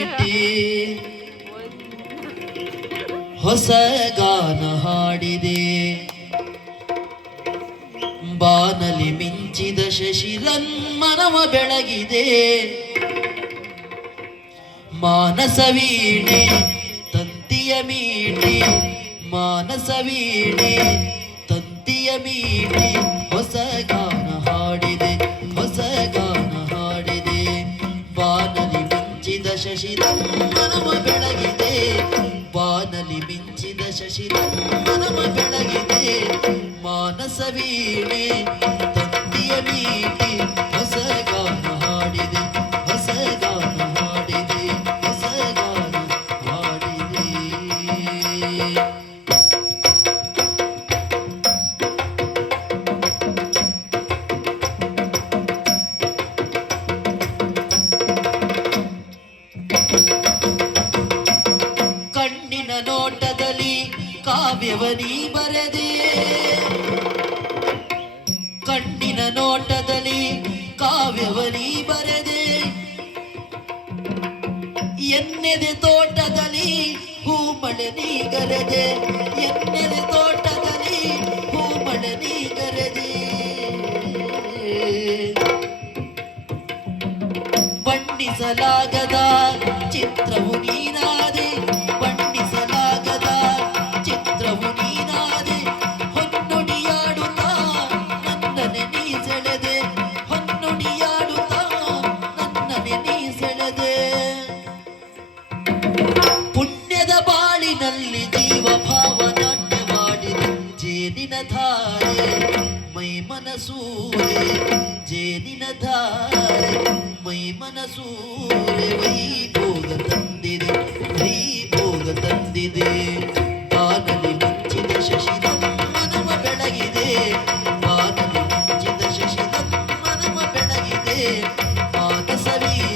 ಮೀಟಿ ಹೊಸ ಗಾನ ಹಾಡಿದೆ. ಬಾನಲಿ ಮಿಂಚಿದ ಶಶಿರನ್ಮನವ ಬೆಳಗಿದೆ. ಮಾನಸ ವೀಣೆ ತಂತಿಯ ಮೀಟಿ, ಮಾನಸ ವೀಣೆ ತಂತಿಯ ಮೀಟಿ ಹೊಸ ಗಾನ ಹಾಡಿದೆ, ಹೊಸ ಗಾನ ಹಾಡಿದೆ. ಬಾನಲಿ ಮಿಂಚಿದ ಶಶಿರನ್ಮನವ ಬೆಳಗಿದೆ, ಬಾನಲಿ ಮಿಂಚಿದ ಶಶಿರನ್ಮನವ ಬೆಳಗಿದೆ. ಮಾನಸ ವೀಣೆ ತಂತಿಯ ಮೀಟಿ ಹೊಸ ಗಾನ ಹಾಡಿದೆ, ಹೊಸ ಗಾನ ಹಾಡಿದೆ, ಹೊಸ ಗಾನ ಹಾಡಿದೆ. ಕಣ್ಣಿನ ನೋಟದಲ್ಲಿ ಕಾವ್ಯವನಿ ಬರೆದೆ, ಕಣ್ಣಿನ ನೋಟದಲ್ಲಿ ಕಾವ್ಯವನಿ ಬರೆದೆ. ಎನ್ನೆದೆ ತೋಟದಲ್ಲಿ ಹೂಮಳೆ ನೀಗರೆದೆ, ಎನ್ನೆದೆ ತೋಟದಲ್ಲಿ ಹೂಮಳೆ ನೀಗರೆದೆ. ಬಣ್ಣಿಸಲಾಗದ ಚಿತ್ರವು ನೀನಾದೆ, ಬಣ್ಣಿಸಲಾಗದ ಚಿತ್ರವು ನೀನಾದೆ. ಹೊನ್ನುಡಿಯಾಡುತ್ತಾ ನನ್ನನೆ ನೀ ಸೆಳೆದೆ, ಹೊನ್ನುಡಿಯಾಡುತ್ತಾ ನನ್ನನೆ ನೀ ಸೆಳೆದೆ. ಪುಣ್ಯದ ಬಾಳಿನಲ್ಲಿ ಜೀವ ಭಾವ ನಾಟ್ಯ ಮಾಡಿದೆ. ಜೇನಿನ ಧಾರೆ ಮೈ ಮನಸೂರೆ, ಜೇನಿನ ಧಾರೆ ಮೈ ಮನಸೂರೆ. ವೈಭೋಗ ತಂದಿದೆ, ವೈಭೋಗ ತಂದಿದೆ. ಬಾನಲಿ ಮಿಂಚಿದ ಶಶಿರನ್ಮನವ ಬೆಳಗಿದೆ, ಬಾನಲಿ ಮಿಂಚಿದ ಶಶಿರನ್ಮನವ ಬೆಳಗಿದೆ. ಮಾನಸ ವೀಣೆ